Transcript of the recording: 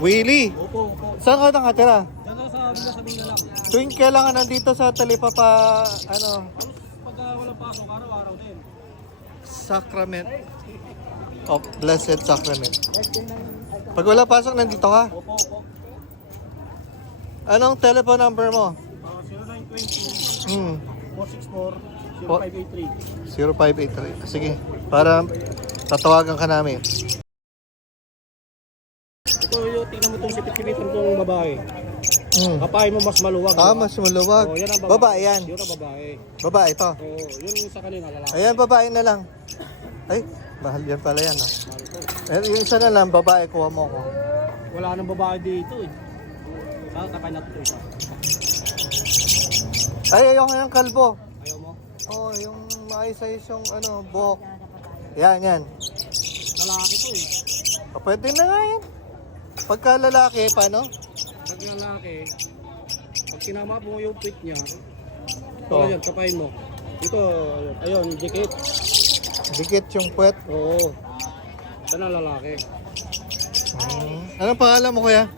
Willie, Opo, opo. saan ka nakatira? Diyan lang sa Villa Sabina lang. Tuwing kailangan nandito sa Talipapa, Pagka walang pasok, araw-araw din. Sacrament of Blessed Sacrament. Pag wala pasok, nandito ka? Opo, opo. Anong telephone number mo? 0920 464 0583. 0583. Sige, para tatawagan ka namin. Ito yung tingnan mo itong sipit-sipitan itong babae. Kapain mo mas maluwag. Mas maluwag. Oh, yan ang Babae yan. Yun ang babae. Babae ito. Oo, yun yung sa kanina lalaki. Ayan, babae na lang. Ay, mahal yan pala yan. Mahal ito. Yung isa na lang, babae, kuha mo ko. Wala nang babae dito eh. Saka kapay natin ito isa. Ay, ayoko yung kalbo. Ayaw mo? Oh, yung maayos-ayos yung buhok. Yan, yan. Lalaki to eh. Pwede na nga yan. Pagka lalaki, paano? Pag lalaki, pag tinama mo yung pit niya, Oh. yan, kapain mo. Ito, ayun, dikit. Dikit yung puwet. Oo. Ito na lalaki. Anong pangalan mo, kuya?